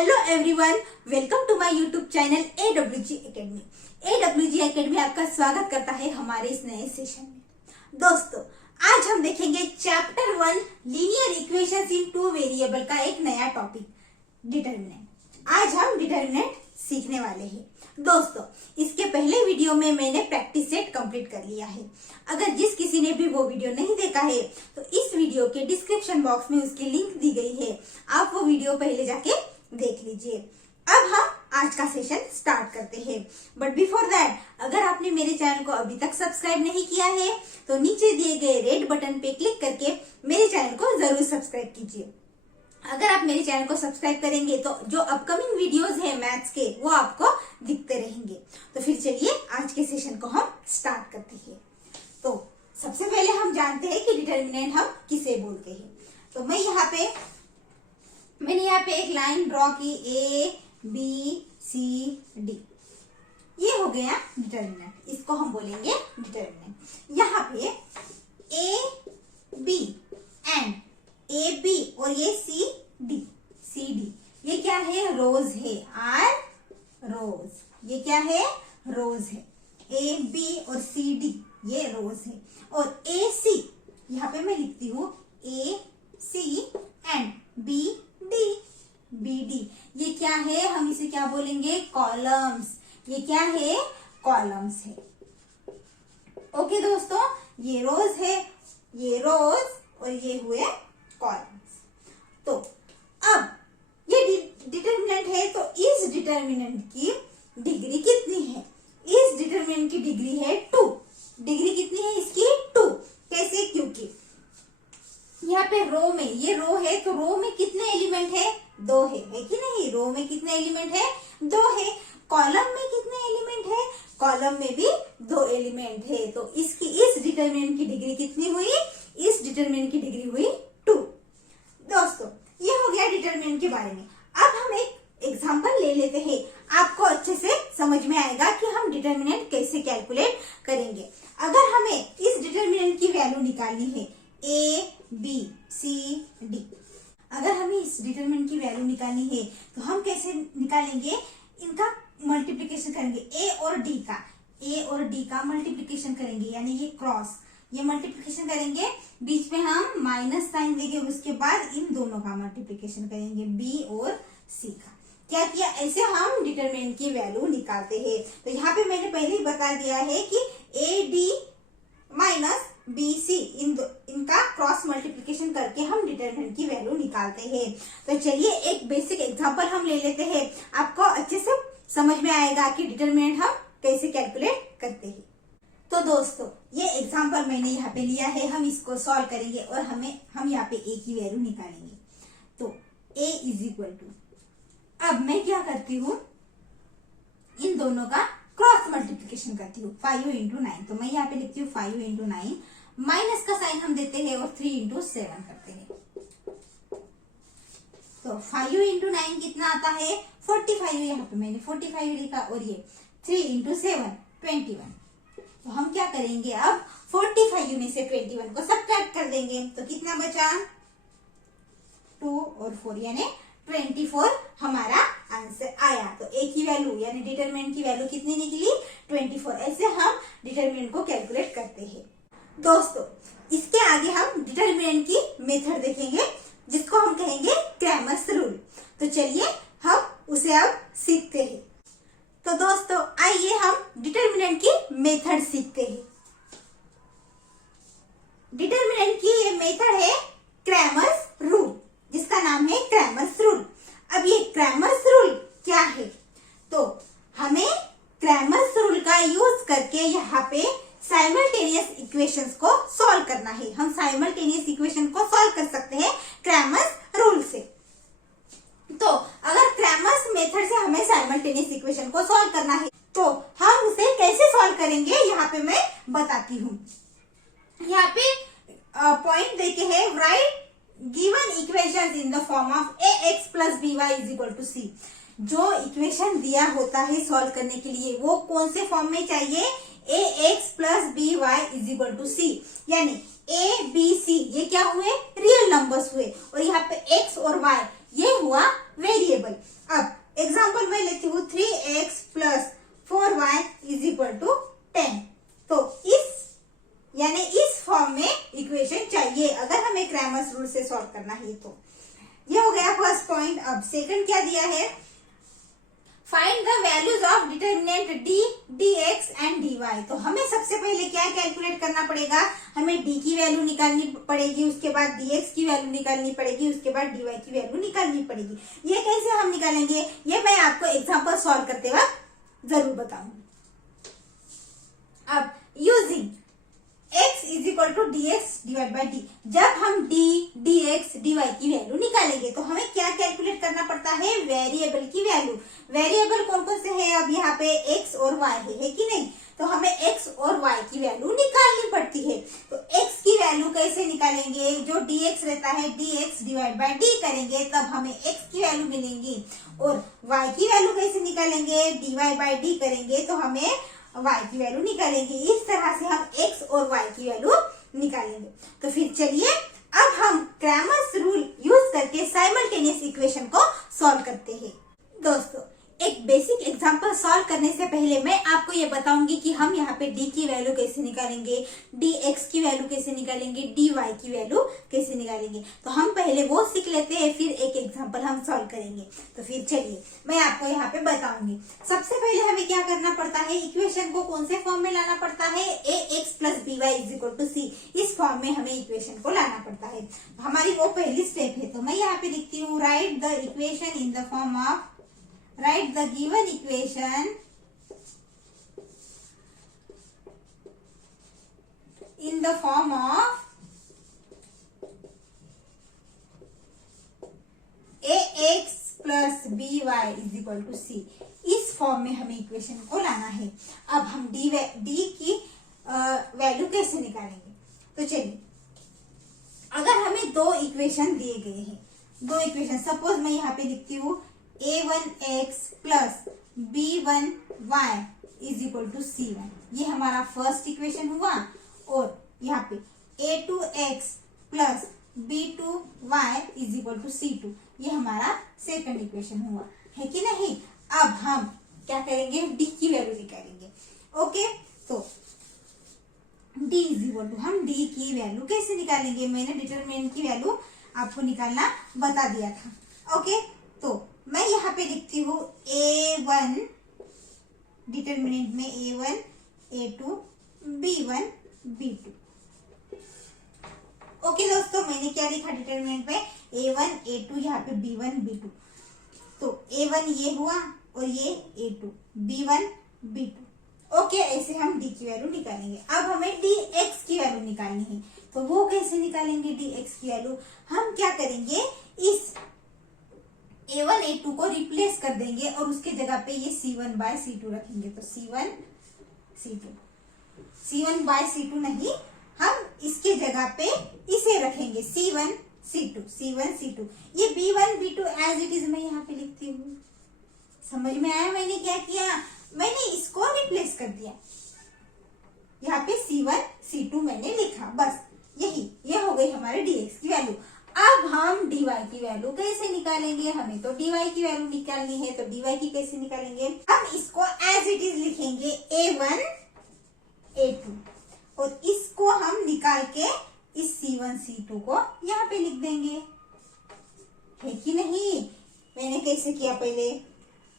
Hello everyone, welcome to my YouTube channel AWG academy. AWG academy आपका स्वागत करता है हमारे इस नए सेशन में। दोस्तों, आज हम देखेंगे चैप्टर 1 लीनियर इक्वेशंस इन टू वेरिएबल का एक नया टॉपिक डिटरमिनेंट। आज हम डिटरमिनेंट सीखने वाले हैं। दोस्तों, इसके पहले वीडियो में मैंने प्रैक्टिस सेट कंप्लीट कर लिया है। अगर जिस किसी ने भी वो वीडियो नहीं देखा है तो इस वीडियो के डिस्क्रिप्शन बॉक्स में उसकी लिंक दी गई है, आप वो वीडियो पहले जाके देख लीजिए। अब हम आज का सेशन स्टार्ट करते हैं, बट बिफोर दैट अगर आपने मेरे चैनल को अभी तक सब्सक्राइब नहीं किया है तो नीचे दिए गए रेड बटन पे क्लिक करके मेरे चैनल को जरूर सब्सक्राइब कीजिए। अगर आप मेरे चैनल को सब्सक्राइब करेंगे तो जो अपकमिंग वीडियोस है मैथ्स के वो आपको दिखते रहेंगे। तो फिर चलिए आज के सेशन को हम स्टार्ट करते हैं। तो सबसे पहले हम जानते हैं कि डिटरमिनेंट हम किसे बोलते हैं। तो मैंने यहाँ पे एक लाइन ड्रॉ की ABCD, ये हो गया डिटरमिनेंट, इसको हम बोलेंगे डिटरमिनेंट। यहाँ पे AB एंड AB और ये CD, ये क्या है? रोज है, R रोज, ये क्या है? रोज है। AB और CD ये रोज है। और AC यहाँ पे मैं लिखती हूँ AC एंड BD, ये क्या है? हम इसे क्या बोलेंगे? कॉलम्स। ये क्या है? कॉलम्स है। ओके दोस्तों, ये रोज है, ये रोज और ये हुए कॉलम्स। तो अब ये डिटरमिनेंट है, तो इस डिटरमिनेंट की डिग्री कितनी है? इस डिटरमिनेंट की डिग्री है 2। डिग्री कितनी है इसकी? 2। कैसे? क्योंकि यहाँ पे रो में, ये रो है तो रो में कितने एलिमेंट है? 2 है कि नहीं? रो में कितने एलिमेंट है? 2 है। कॉलम में कितने एलिमेंट है? कॉलम में भी 2 एलिमेंट है। तो इसकी इस डिटरमिनेंट की डिग्री कितनी हुई? इस डिटरमिनेंट की डिग्री हुई 2। दोस्तों, ये हो गया डिटरमिनेंट के बारे में। अब हम एक एग्जांपल ले लेते हैं, आपको अच्छे से समझ में आएगा कि हम डिटरमिनेंट कैसे कैलकुलेट करेंगे। अगर हमें इस डिटरमिनेंट की वैल्यू निकालनी है ABCD, अगर हमें इस डिटरमिनेंट की वैल्यू निकालनी है तो हम कैसे निकालेंगे? इनका मल्टीप्लिकेशन करेंगे, A और D का मल्टीप्लिकेशन करेंगे, यानी ये क्रॉस, ये मल्टीप्लिकेशन करेंगे, बीच में हम माइनस साइन देंगे, उसके बाद इन दोनों का मल्टीप्लिकेशन करेंगे, B और C का। क्या किया? ऐसे हम डिटरमिनेंट की वैल्यू निकालते हैं। तो यहाँ पे मैंने पहले ही बता दिया है कि AD माइनस BC इनका क्रॉस मल्टीप्लिकेशन करके हम डिटरमिनेंट की वैल्यू निकालते हैं। तो चलिए एक बेसिक एग्जांपल हम ले लेते हैं, आपको अच्छे से समझ में आएगा कि डिटरमिनेंट हम कैसे कैलकुलेट करते हैं। तो दोस्तों, ये एग्जांपल मैंने यहाँ पे लिया है, हम इसको सॉल्व करेंगे और हम यहाँ पे A की वैल्यू निकालेंगे। तो A इज इक्वल टू, अब मैं क्या करती हूँ, इन दोनों का क्रॉस मल्टीप्लिकेशन करती हूँ, 5 इंटू 9। तो मैं यहाँ पे लिखती हूँ 5 इंटू 9, माइनस का साइन हम देते हैं और 3 इंटू 7 करते हैं। तो 5 इंटू 9 कितना आता है? 45। यहाँ पे मैंने 45 लिखा और ये 3 इंटू 7 21। तो हम क्या करेंगे? अब 45 में से 21 को सब्ट्रैक्ट कर देंगे, तो कितना बचा? 2 और 4 यानी 24 हमारा आंसर आया। तो A की वैल्यू यानी डिटरमिनेंट की वैल्यू कितनी निकली? 24। ऐसे हम डिटरमिनेंट को कैलकुलेट करते हैं। दोस्तों, इसके आगे हम डिटरमिनेंट की मेथड देखेंगे, जिसको हम कहेंगे क्रैमर्स रूल। तो चलिए हम उसे अब सीखते हैं। तो दोस्तों, आइए हम डिटरमिनेंट की मेथड सीखते हैं। डिटरमिनेंट की ये मेथड है क्रैमर्स रूल, जिसका नाम है क्रैमर्स रूल। अब ये क्रैमर्स रूल क्या है? तो हमें क्रैमर्स रूल का यूज करके यहाँ पे साइमल्टेनियस इक्वेशंस को सॉल्व करना है। हम साइमल्टेनियस इक्वेशन को सॉल्व कर सकते हैं क्रैमर्स रूल से। तो अगर क्रैमर्स मेथड से हमें साइमल्टेनियस इक्वेशन को सॉल्व करना है तो हम उसे कैसे सॉल्व करेंगे, यहाँ पे मैं बताती हूँ। यहाँ पे पॉइंट देके है, right given equations in the form of ax plus by is equal to c। जो इक्वेशन दिया होता है सॉल्व करने के लिए वो कौन से फॉर्म में चाहिए? ax plus by is equal to c, यानी a b c ये क्या हुए? रियल नंबर्स हुए, और यहाँ पे x और y ये हुआ वेरिएबल। अब एग्जाम्पल मैं लेती हूँ 3x plus 4y is equal to 10। तो इस फॉर्म में इक्वेशन चाहिए अगर हमें क्रैमर्स रूल से सॉल्व करना है। तो ये हो गया फर्स्ट पॉइंट। अब सेकंड क्या दिया है, find the values of determinant d, dx and dy। तो हमें सबसे पहले क्या कैलकुलेट करना पड़ेगा, हमें d की वैल्यू निकालनी पड़ेगी, उसके बाद dx की वैल्यू निकालनी पड़ेगी, उसके बाद dy की वैल्यू निकालनी पड़ेगी। ये कैसे हम निकालेंगे ये मैं आपको एग्जांपल सॉल्व करते वक्त जरूर बताऊंगी। अब using x is equal to d x divide by d, जब हम d, dx, dy की वैल्यू निकालेंगे तो हमें क्या कैलकुलेट करना पड़ता है, वेरिएबल की वैल्यू। वेरिएबल कौन कौन से हैं, अब यहाँ पे x और y है कि नहीं, तो हमें x और y की वैल्यू निकालनी पड़ती है। तो x की वैल्यू कैसे निकालेंगे, जो dx रहता है dx डिवाइड बाई डी करेंगे तब हमें x की वैल्यू मिलेंगी, और y की वैल्यू कैसे निकालेंगे, dy बाई डी करेंगे तो हमें y की वैल्यू निकालेंगे। इस तरह से हम x और y की वैल्यू निकालेंगे। तो फिर चलिए अब हम क्रैमर्स रूल यूज करके साइमल्टेनियस इक्वेशन को सॉल्व करते हैं। दोस्तों एक बेसिक एग्जांपल सॉल्व करने से पहले मैं आपको ये बताऊंगी कि हम यहाँ पे d की वैल्यू कैसे निकालेंगे, dx की वैल्यू कैसे निकालेंगे, dy की वैल्यू कैसे निकालेंगे। तो हम पहले वो सीख लेते हैं, फिर एक एग्जांपल हम सॉल्व करेंगे। तो फिर चलिए मैं आपको यहाँ पे बताऊंगी। सबसे पहले हमें क्या करना पड़ता है, इक्वेशन को कौन से फॉर्म में लाना पड़ता है, ax plus by is equal to c, इस फॉर्म में हमें इक्वेशन को लाना पड़ता है। हमारी वो पहली स्टेप है। तो मैं यहाँ पे लिखती हूँ, write the equation in the form of, write the given equation in the form of ax plus by is equal to c। इस फॉर्म में हमें इक्वेशन को लाना है। अब हम d की वैल्यू कैसे निकालेंगे, तो चलिए अगर हमें दो इक्वेशन दिए गए हैं, दो इक्वेशन, सपोज मैं यहाँ पे लिखती हूँ a1x plus b1y is equal to c1, ये हमारा फर्स्ट इक्वेशन हुआ, और यहाँ पे a2x plus b2y is equal to c2, ये हमारा सेकंड इक्वेशन हुआ, है कि नहीं। अब हम क्या करेंगे, d की वैल्यू निकालेंगे। ओके, तो d इज इक्वल टू, हम d की वैल्यू कैसे निकालेंगे, मैंने डिटरमिनेंट की वैल्यू आपको निकालना बता दिया था। ओके, तो मैं यहाँ पे लिखती हूँ a1, डिटरमिनेंट में a1, a2, b1, b2। Okay दोस्तों, मैंने क्या लिखा डिटरमिनेंट में, a1, a2, यहाँ पे b1, b2। तो a1 ये हुआ और ये a2, b1, b2। ओके, ऐसे हम d की वैल्यू निकालेंगे। अब हमें dx की वैल्यू निकालनी है, तो वो कैसे निकालेंगे dx की वैल्यू, हम क्या करेंगे, इस a1 a2 को रिप्लेस कर देंगे और उसके जगह पे ये c1 बाय c2 रखेंगे। तो c1 c2 नहीं, हम इसके जगह पे इसे रखेंगे c1 c2। ये b1 b2 as it is मैं यहाँ पे लिखती हूँ। समझ में आया मैंने क्या किया, मैंने इसको रिप्लेस कर दिया, यहाँ पे c1 c2 मैंने लिखा, बस ये हो गई हमारे dx की वैल्यू। अब हम dy की वैल्यू कैसे निकालेंगे, हमें तो dy की वैल्यू निकालनी है, तो dy की कैसे निकालेंगे, हम इसको एज इट इज लिखेंगे a1 a2, और इसको हम निकाल के इस c1 c2 को यहाँ पे लिख देंगे, है कि नहीं। मैंने कैसे किया, पहले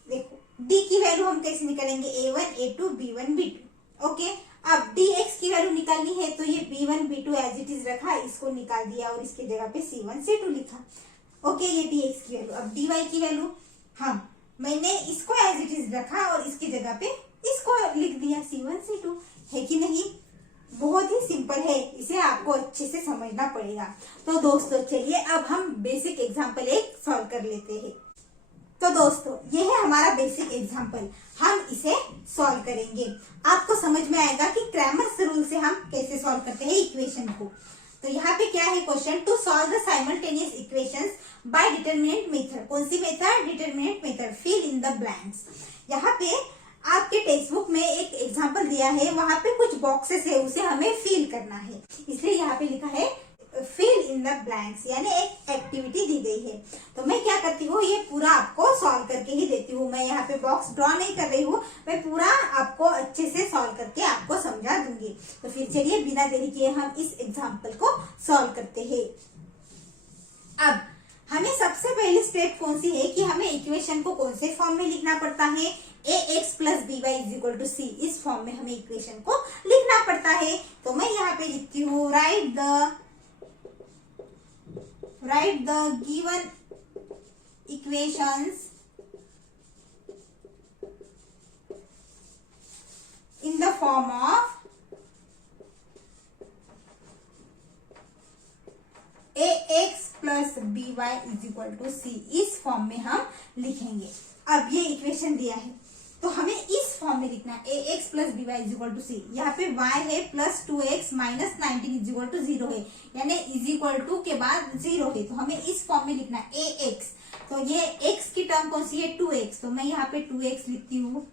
देखो d की वैल्यू हम कैसे निकालेंगे, a1 a2 b1 b2। Okay, अब dx की वैल्यू निकालनी है, तो ये b1 b2 as it is रखा, इसको निकाल दिया और इसके जगह पे c1 c2 लिखा। ओके, ये dx की वैल्यू। अब dy की वैल्यू, हाँ मैंने इसको एज इट इज रखा और इसके जगह पे इसको लिख दिया c1 c2, है कि नहीं। बहुत ही सिंपल है, इसे आपको अच्छे से समझना पड़ेगा। तो दोस्तों चलिए अब हम बेसिक एग्जाम्पल एक सॉल्व कर लेते हैं। तो दोस्तों ये है हमारा बेसिक एग्जाम्पल, हम इसे सॉल्व करेंगे। आपको समझ में आएगा कि क्रैमर्स रूल से हम कैसे सॉल्व करते हैं इक्वेशन को। तो यहाँ पे क्या है question, to solve the simultaneous equations by determinant method. कौन सी method, determinant method. Fill in the blanks. यहाँ पे आपके टेक्स्ट बुक में एक एग्जाम्पल दिया है, वहां पे कुछ बॉक्सेस है, उसे हमें फिल करना है, इसलिए यहाँ पे लिखा है फिल इन द ब्लैंक्स, यानी एक एक्टिविटी दी गई है। तो मैं क्या करती हूँ, ये पूरा आपको सॉल्व करके ही देती हूँ। मैं यहाँ पे बॉक्स ड्रॉ नहीं कर रही हूँ, मैं पूरा आपको अच्छे से सॉल्व करके आपको समझा दूंगी। तो फिर चलिए बिना देरी किए हम इस एग्जाम्पल को सॉल्व करते हैं। अब हमें सबसे पहली स्टेप कौन सी है कि हमें इक्वेशन को कौन से फॉर्म में लिखना पड़ता है, ax plus B Y is equal to C, इस फॉर्म में हमें इक्वेशन को लिखना पड़ता है। तो मैं यहाँ पे लिखती हूँ write the given equations in the form of ax plus B Y is equal to C, इस फॉर्म में हम लिखेंगे। अब ये इक्वेशन दिया है तो हमें इस फॉर्म में लिखना है, ax plus B Y is equal to C. यहाँ पे y है plus 2x minus 19 is equal to 0 है, यानी इज इक्वल टू के बाद 0 है, तो हमें इस फॉर्म में लिखना है ax। तो ये x की टर्म कौन सी है, 2x, तो मैं यहाँ पे 2x लिखती हूँ।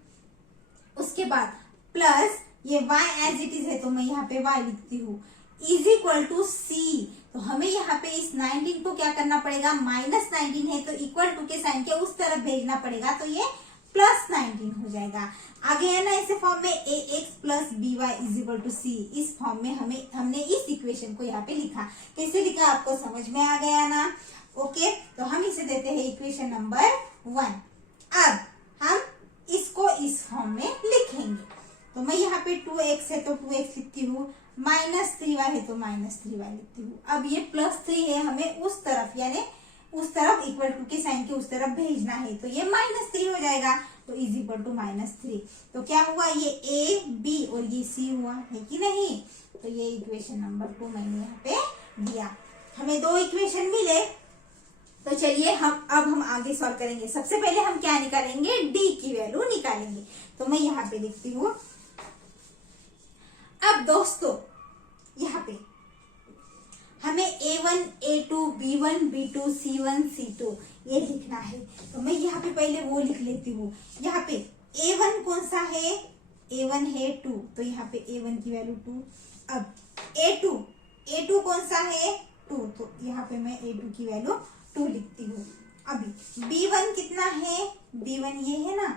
उसके बाद प्लस ये y एज इट इज है, तो मैं यहाँ पे y लिखती हूँ, इज इक्वल टू सी। तो हमें यहाँ पे इस 19 को क्या करना पड़ेगा, माइनस 19 है तो इक्वल टू के साइन के उस तरफ भेजना पड़ेगा, तो ये प्लस 19 हो जाएगा। आगे है ना ऐसे फॉर्म में ax plus B Y is equal to C, इस फॉर्म में हमने इस इक्वेशन को यहाँ पे लिखा। कैसे लिखा आपको समझ में आ गया ना। ओके, तो हम इसे देते हैं इक्वेशन नंबर 1। अब हम इसको इस फॉर्म में लिखेंगे। तो मैं यहाँ पे 2x है तो 2x लिखती हूँ, माइनस 3y है तो माइनस 3y लिखती हूँ। अब ये प्लस 3 है, हमें उस तरफ यानी उस तरफ इक्वल टू के साइन के उस तरफ भेजना है, तो ये माइनस 3 हो जाएगा, तो इज इक्वल टू माइनस 3। तो क्या हुआ, ये a b और ये c हुआ है कि नहीं। तो ये इक्वेशन नंबर 2 मैंने यहाँ पे दिया। हमें 2 इक्वेशन मिले, तो चलिए हम आगे सॉल्व करेंगे। सबसे पहले हम क्या निकालेंगे, d की वैल्यू निकालेंगे। तो मैं यहाँ पे लिखती हूँ। अब दोस्तों यहाँ पे हमें a1, a2, b1, b2, c1, c2 ये लिखना है। तो मैं यहाँ पे पहले वो लिख लेती हूँ। यहाँ पे a1 कौन सा है, a1 है 2, तो यहाँ पे a1 की वैल्यू 2। अब a2 कौन सा है 2, तो यहाँ पे मैं a2 की वैल्यू 2 लिखती हूँ। अभी b1 कितना है, b1 ये है ना,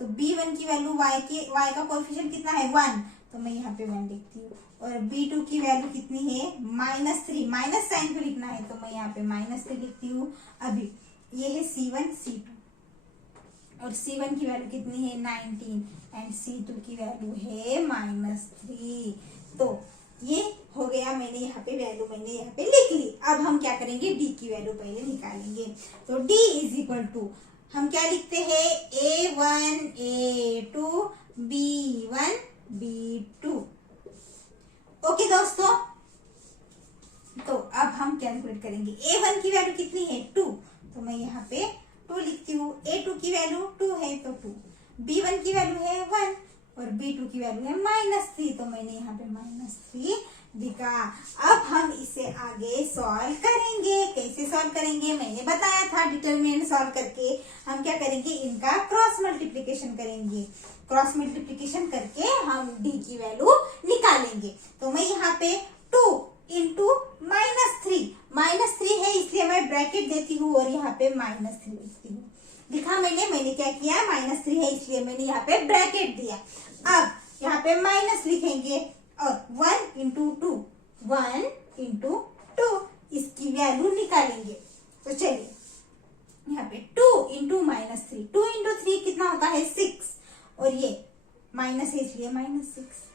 तो b1 की वैल्यू y का कोएफिशिएंट कितना है 1, तो मैं यहाँ पे 1 लिखती हूँ। और b2 की वैल्यू कितनी है, -3, माइनस साइन को लिखना है, तो मैं यहाँ पे -3 लिखती हूँ। अभी ये है c1, c2 और c1 की वैल्यू कितनी है 19 एंड c2 की वैल्यू है -3। तो ये हो गया, मैंने यहाँ पे वैल्यू लिख ली। अब हम क्या करेंगे, d की वैल्यू पहले निकालेंगे। तो d इज इक्वल टू हम क्या लिखते हैं, a1, a2, b1, b2। Okay दोस्तों, तो अब हम कैलकुलेट करेंगे। a1 की वैल्यू कितनी है 2, तो मैं यहाँ पे 2 लिखती हूँ। a2 की वैल्यू 2 है तो 2, b1 की वैल्यू है 1 और b2 की वैल्यू है -3, तो मैंने यहाँ पे -3 लिखा। अब हम इसे आगे सॉल्व करेंगे। कैसे सॉल्व करेंगे, मैंने बताया था डिटरमिनेंट सॉल्व करके हम क्या करेंगे, इनका क्रॉस मल्टीप्लिकेशन करेंगे। क्रॉस मल्टीप्लिकेशन करके हम d की वैल्यू निकालेंगे। तो मैं यहाँ पे 2 इंटू -3 है इसलिए मैं ब्रैकेट देती हूँ और यहाँ पे -3 लिखती हूँ। लिखा मैंने क्या किया, -3 है इसलिए मैंने यहाँ पे ब्रैकेट दिया। अब यहाँ पे माइनस लिखेंगे और 1 इंटू 2 इसकी वैल्यू निकालेंगे। तो चलिए यहाँ पे 2 इंटू -3, 2 इंटू 3 कितना होता है 6 और ये माइनस है इसलिए -6।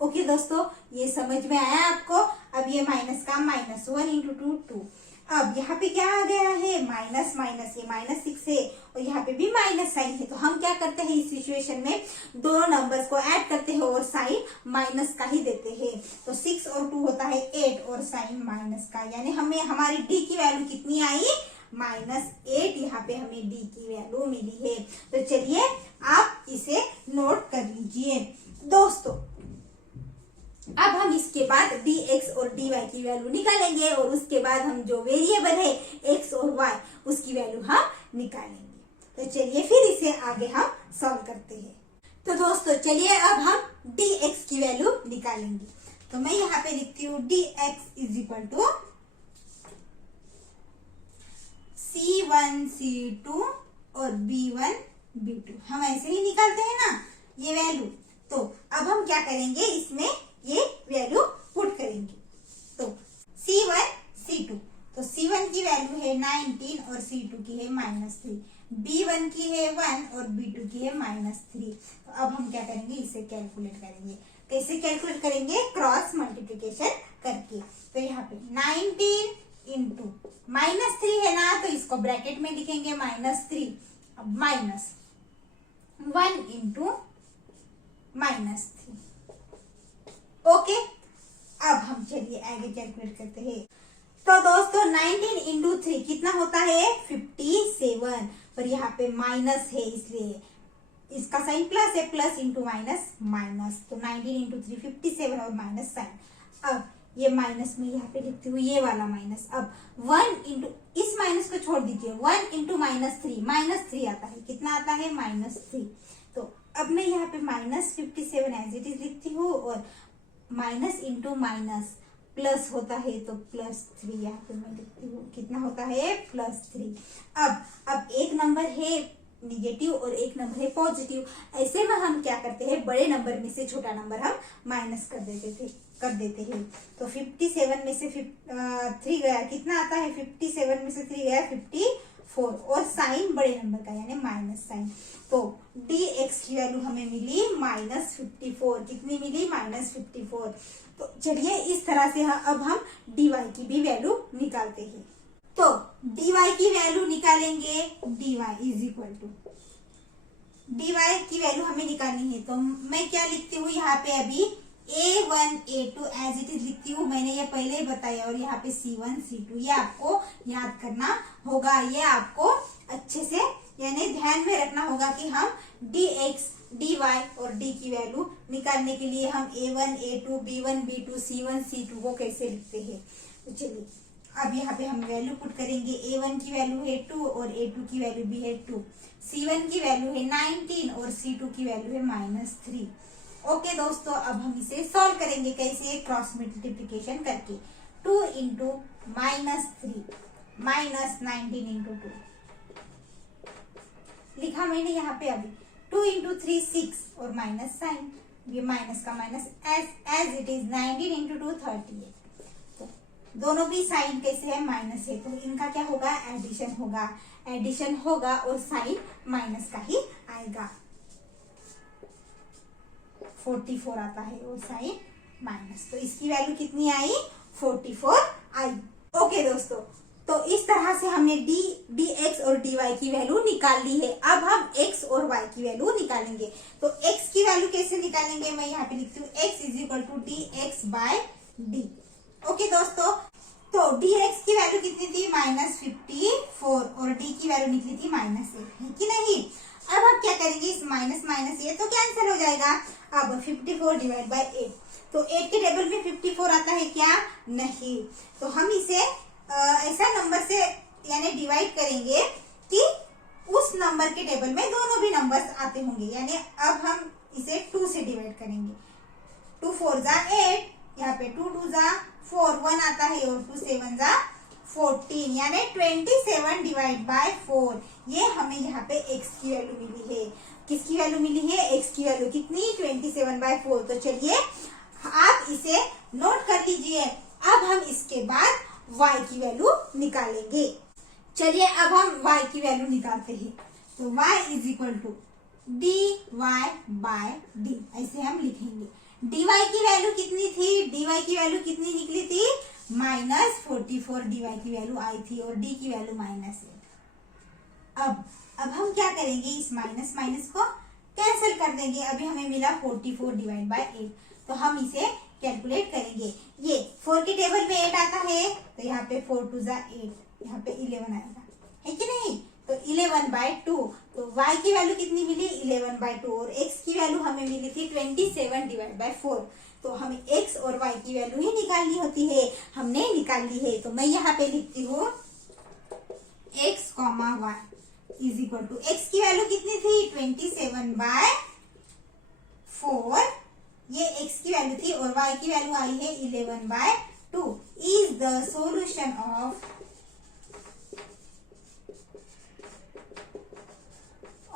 ओके दोस्तों, ये समझ में आया आपको। अब ये माइनस का माइनस, 1 इंटू 2। अब यहाँ पे क्या आ गया है, माइनस, ये -6 है और यहाँ पे भी माइनस साइन है। तो हम क्या करते हैं इस सिचुएशन में, दोनों नंबर्स को ऐड करते हैं और साइन माइनस का ही देते हैं। तो 6 और 2 होता है 8 और साइन माइनस का, यानी हमें हमारी d की वैल्यू कितनी आई, -8। यहाँ पे हमें d की वैल्यू मिली है। तो चलिए आप इसे नोट कर लीजिए दोस्तों। अब हम इसके बाद dx और dy की वैल्यू निकालेंगे और उसके बाद हम जो वेरिएबल है x और y उसकी वैल्यू हम निकालेंगे। तो चलिए फिर इसे आगे हम सॉल्व करते हैं। तो दोस्तों चलिए अब हम dx की वैल्यू निकालेंगे। तो मैं यहाँ पे लिखती हूँ dx is equal to C1 C2 और B1 B2 हम ऐसे ही निकालते हैं ना ये वैल्यू। तो अब हम क्या करेंगे, इसमें ये वैल्यू पुट करेंगे। तो C1 C2, तो C1 की वैल्यू है 19 और C2 की है -3, B1 की है 1 और B2 की है -3। तो अब हम क्या करेंगे, इसे कैलकुलेट करेंगे। कैसे कैलकुलेट करेंगे, क्रॉस मल्टीप्लिकेशन करके। तो यहाँ पे 19 इंटू -3 है ना, तो इसको ब्रैकेट में लिखेंगे -3, अब -1 इंटू -3। ओके, अब हम चलिए आगे कैलकुलेट करते हैं। तो दोस्तों 19 इंटू 3 कितना होता है, 57, पर यहाँ पे माइनस है इसलिए इसका साइन प्लस है, प्लस इंटू माइनस माइनस। तो 19 इंटू 3 57 और माइनस साइन। अब ये माइनस में यहाँ पे लिखती हूँ ये वाला माइनस। अब 1 इंटू, इस माइनस को छोड़ दीजिए, 1 इंटू -3 आता है, कितना आता है, -3। तो अब मैं यहाँ पे -57 एज इट इज लिखती हूँ और माइनस इंटू माइनस प्लस होता है तो +3 यहाँ पे मैं लिखती हूँ, कितना होता है, +3। अब एक नंबर है निगेटिव और एक नंबर है पॉजिटिव, ऐसे में हम क्या करते हैं, बड़े नंबर में से छोटा नंबर हम माइनस कर देते हैं। तो 57 में से 3 गया, कितना आता है, 57 में से 3 गया 54 और साइन बड़े नंबर का यानी माइनस साइन। तो dx की वैल्यू हमें मिली -54, कितनी मिली, -54। तो चलिए इस तरह से अब हम dy की भी वैल्यू निकालते हैं। तो dy की वैल्यू निकालेंगे, dy की वैल्यू हमें निकालनी है। तो मैं क्या लिखती हूँ यहाँ पे, अभी A1 A2 as it is लिखती हूँ, मैंने ये पहले ही बताया। और यहाँ पे C1 C2 ये आपको याद करना होगा, ये आपको अच्छे से यानी ध्यान में रखना होगा कि हम dx dy और d की वैल्यू निकालने के लिए हम A1 A2 B1 B2 C1 C2 को कैसे लिखते हैं। तो चलिए अब यहाँ पे हम वैल्यू पुट करेंगे। A1 की वैल्यू है 2 और A2 की वैल्यू भी है 2, C1 की वैल्यू है 19 और C2 की वैल्यू है -3। ओके दोस्तों, अब हम इसे सॉल्व करेंगे कैसे, क्रॉस मल्टीप्लिकेशन करके। 2 इंटू -3 -19 इंटू 2 लिखा मैंने यहाँ पे। अभी 2 इंटू 3 6 और माइनस साइन, ये माइनस का minus as it is. 19 into 2 38। तो दोनों भी साइन कैसे है, माइनस है, तो इनका क्या होगा, एडिशन होगा और साइन माइनस का ही आएगा। 44 आता है और साइन माइनस, तो इसकी वैल्यू कितनी आई, 44 आई। ओके दोस्तों, तो इस तरह से हमने dx और dy की वैल्यू निकाल ली है। अब हम x और y की वैल्यू निकालेंगे। तो x की वैल्यू कैसे निकालेंगे, मैं यहाँ पे लिखती हूँ x = dx/d। ओके दोस्तों, तो dx की वैल्यू कितनी थी, -54 और d की वैल्यू निकली थी -1, है कि नहीं। अब हम क्या करेंगे, इस माइनस माइनस ये तो कैंसिल हो जाएगा। अब 54 / 8, तो 8 के टेबल में 54 आता है क्या, नहीं। तो हम इसे ऐसा नंबर से यानी डिवाइड करेंगे कि उस नंबर के टेबल में दोनों भी नंबर्स आते होंगे। यानी अब हम इसे 2 से डिवाइड करेंगे। 2 4 = 8, यहाँ पे 2 2 = 4, 1 आता है और 2 7 = 14, यानी 27 / 4। ये हमें यहाँ पे x की वैल्यू मिली है। किसकी वैल्यू मिली है, x की वैल्यू कितनी, 27/4। तो चलिए आप इसे नोट कर लीजिए। अब हम इसके बाद y की वैल्यू निकालेंगे। चलिए अब हम y की वैल्यू निकालते हैं। तो y = dy/d, ऐसे हम लिखेंगे। dy की वैल्यू कितनी थी, dy की वैल्यू कितनी निकली थी, -44 dy की वैल्यू आई थी और d की वैल्यू -8। अब हम क्या करेंगे, इस माइनस माइनस को कैंसिल कर देंगे। अभी हमें मिला 44 / 8, तो हम इसे कैलकुलेट करेंगे। ये 4 के टेबल में 8 आता है, तो यहाँ पे 4 2 = 8, यहाँ पे 11 आएगा, है कि नहीं। तो 11/2, तो y की वैल्यू कितनी मिली, 11/2 और x की वैल्यू हमें मिली थी 27 / 4। तो हमें x और y की वैल्यू ही निकालनी होती है, हमने निकाल ली है। तो मैं यहाँ पे लिखती हूँ x, y = x की वैल्यू कितनी थी, 27/4, ये x की वैल्यू थी और y की वैल्यू आई है 11/2। Is the solution of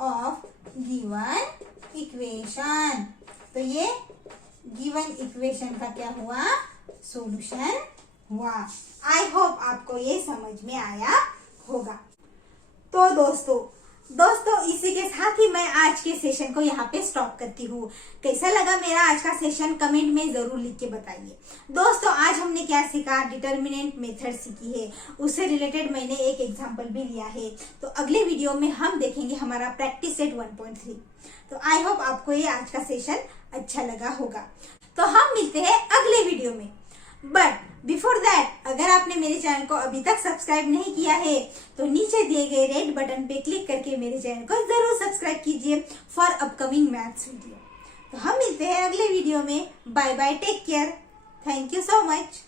of given equation. तो ये गिवन इक्वेशन का क्या हुआ, सॉल्यूशन हुआ। आई होप आपको ये समझ में आया होगा। तो दोस्तों इसी के साथ ही मैं आज के सेशन को यहाँ पे स्टॉप करती हूँ। कैसा लगा मेरा आज का सेशन कमेंट में जरूर लिख के बताइए। दोस्तों आज हमने क्या सीखा, डिटर्मिनेंट मेथड सीखी है, उससे रिलेटेड मैंने एक एग्जांपल भी लिया है। तो अगले वीडियो में हम देखेंगे हमारा प्रैक्टिस सेट 1.3। तो आई होप आपको ये आज का सेशन अच्छा लगा होगा। तो हम मिलते हैं अगले वीडियो में। बट बिफोर दैट, अगर आपने मेरे चैनल को अभी तक सब्सक्राइब नहीं किया है तो नीचे दिए गए रेड बटन पे क्लिक करके मेरे चैनल को जरूर सब्सक्राइब कीजिए फॉर अपकमिंग मैथ्स वीडियो। तो हम मिलते हैं अगले वीडियो में। Bye bye, take care, thank you so much.